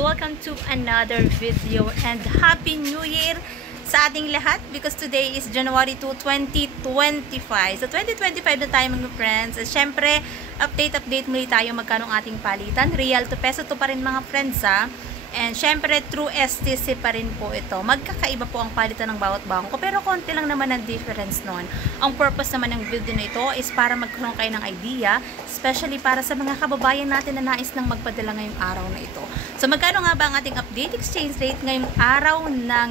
Welcome to another video and Happy New Year sa ating lahat because today is January 2, 2025. So 2025 na tayo mga friends. Syempre, update muli tayo magkano ang ating palitan. Real to peso to pa rin mga friends ha. And syempre, true STC pa rin po ito. Magkakaiba po ang palitan ng bawat bangko. Pero konti lang naman ang difference nun. Ang purpose naman ng video na ito is para magkaroon kayo ng idea, especially para sa mga kababayan natin na nais nang magpadala ngayong araw na ito. So, magkano nga ba ang ating update exchange rate ngayong araw ng,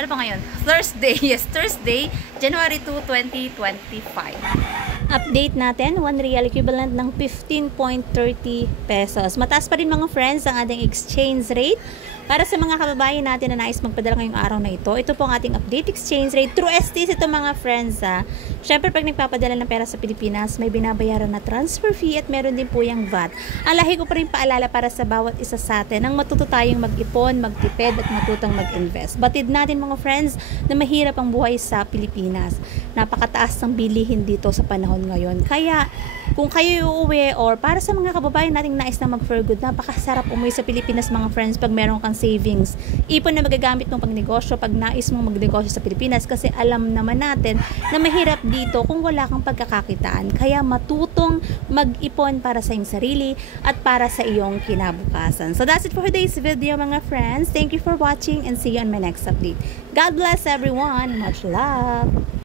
ano pa ngayon? Thursday. Yes, Thursday, January 2, 2025. Update natin, 1 real equivalent ng 15.30 pesos. Mataas pa rin mga friends ang ating exchange rate. Para sa mga kababayan natin na nais magpadala ngayong araw na ito, ito po ang ating update exchange rate. True STC ito mga friends ha. Siyempre pag nagpapadala ng pera sa Pilipinas, may binabayaran na transfer fee at meron din po yung VAT. Ang lahi ko pa rin paalala para sa bawat isa sa atin ang matuto tayong mag-ipon, magtipid at matutong mag-invest. Batid natin mga friends na mahirap ang buhay sa Pilipinas. Napakataas ng bilihin dito sa panahon ngayon. Kaya kung kayo uuwi or para sa mga kababayan nating nais na mag-for good, napakasarap umuwi sa Pilipinas mga friends pag meron kang savings. Ipon na magagamit mong pagnegosyo pag nais mong magnegosyo sa Pilipinas kasi alam naman natin na mahirap dito kung wala kang pagkakakitaan. Kaya matutong mag-ipon para sa iyong sarili at para sa iyong kinabukasan. So that's it for today's video mga friends. Thank you for watching and see you on my next update. God bless everyone. Much love.